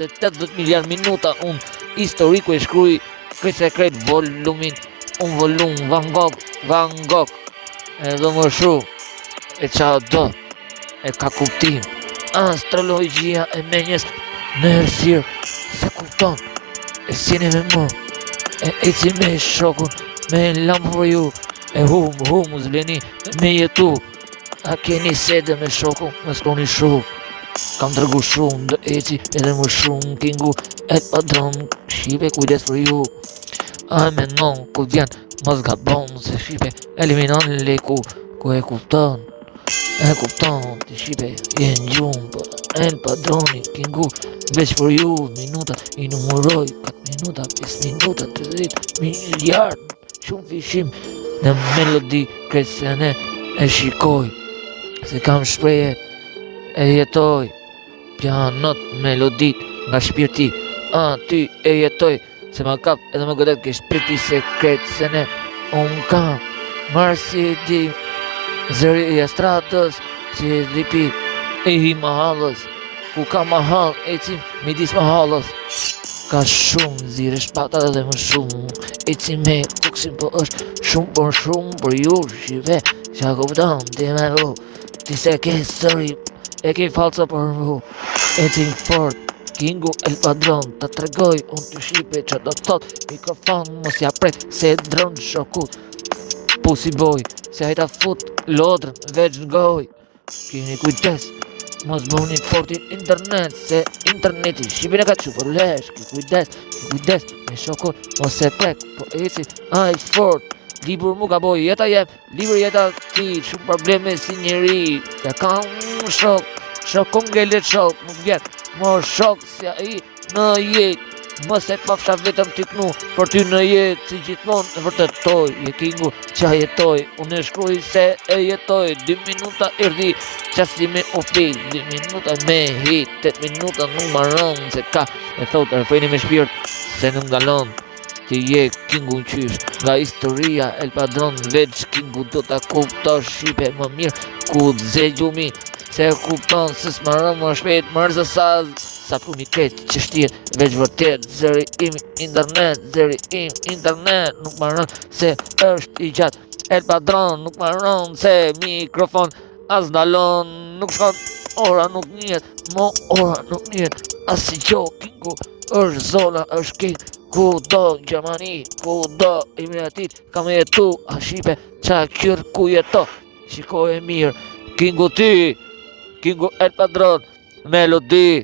80 miliard minuta, unë historiku e shkruj këtë sekret volumin, unë volum, Van Gogh, edhe më shumë, e qa do, e ka kuptim, astrologjia e menjes në hërsirë, se kupton, e sjeni me më, e eci me shokun, me lamë për ju, e humu zleni, me jetu, a keni sede me shokun, më s'koni shumë, kam tërgu shumë, dë eci edhe më shumë, kingu e padron, shipe kujdes për ju, a e menon, ku vjen, mos gabon, se shipe, eliminon leku, ku e kupton, të shipe, jenë gjumë, el padroni, kingu, veç për ju, minutat, i numëroj, 4 minuta, 5 minuta, 30 miliard, shumë fishim, në melodi, kresene, e shikoj, se kam shpreje, e jetoj, pianot, melodit, nga shpirti, ty e jetoj, se ma kap edhe më godet ke shpirti sekret, se ne, unë kam, marë si e di, zëri i astratës, si e dhipi, e hi mahalës, ku ka mahal, e cim, midis mahalës, ka shumë, zire shpatat edhe më shumë, e cim me, tuksim po është, shumë për ju, shive, qa kuptam, ti me ru, ti se ke sëri, e ke falca për mu, e cim fort, kingu el padron, të tregoj, unë të shipe që do të thot, mikrofon mos ja pret, se dron shokut, pusi boj, se hajta fut lodrën, veç në goj, kini kujtes, mos bëni fortin internet, se interneti, shqipin e ka që për lesh, ki kujdes, me shokut, mos e prek, po eci, aj fort, libur mu ka boj, jeta jem, libur jeta ti, shumë probleme si njeri, se kam shok ngellet shok, nuk vjet, mor shok si a i në jet, mos e pafsha vetëm t'i knu, për ty në jet, si gjithmon e vërtetoj, je kingu qa jetoj, unë e shkruj se e jetoj, 2 minuta erdi, qasi me ofil, 2 minuta me hit, 8 minuta nuk maron, se ka, e thot, refreni me shpirt, se nuk galon, ti je kingu në qysh, nga historia el padron, veç kingu do t'a kuptosh shipe më mirë, ku dze gjumi, se kupton se s'maron më shpejt, mërë sa pru mi ketë që shtirë, veç vërtet, zëri im internet, nuk maron se është i gjatë, el padron, nuk maron se mikrofon, as dalon, nuk shkon, ora nuk njët, as si gjo, kingu, është zona, është kejt, ku do Gjermani, ku do Emiratit, kam jetu, a shipe, qa kjër ku jeto, shikoj e mirë, kingu ty, kingu el padron, melodi.